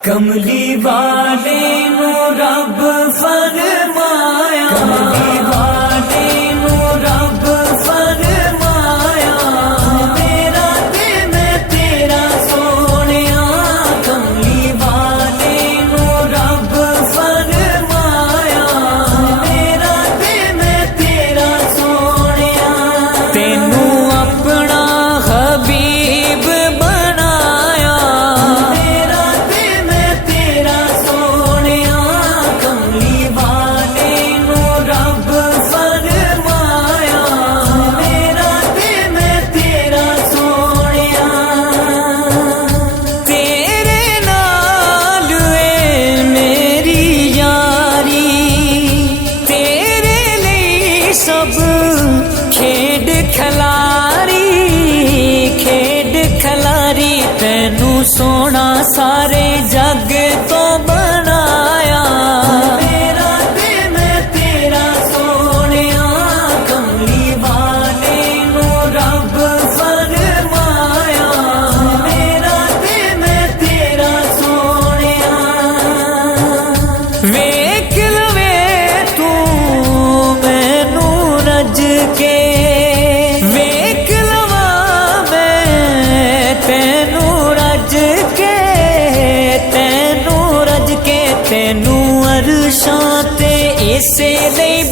कमली वाले नु रब फरमाया, कमली वाले नु रब फरमाया, मेरा ते मैं तेरा सोनिया। कमली वाले नु रब फरमाया, मेरा ते मैं तेरा सोनिया। तेनू अपना हबीब बनाया, मेरा ते मैं तेरा सोनिया। कमली वाले नु रब फरमाया, मेरा ते मैं तेरा सोनिया। तेरे नाल ए मेरी यारी, तेरे लिए सब खेड खलारी, खेड खलारी। तैनू सोना सारे जग तो बनाया, मेरा ते मैं तेरा सोनिया। कमली वाले नु रब फरमाया, मेरा ते मैं तेरा सोनिया। वेख लवे तू मैनू रज के, वेख लवा मैं तेनू रज के, तेनू रज के। तेनू अरशां ते इसे लई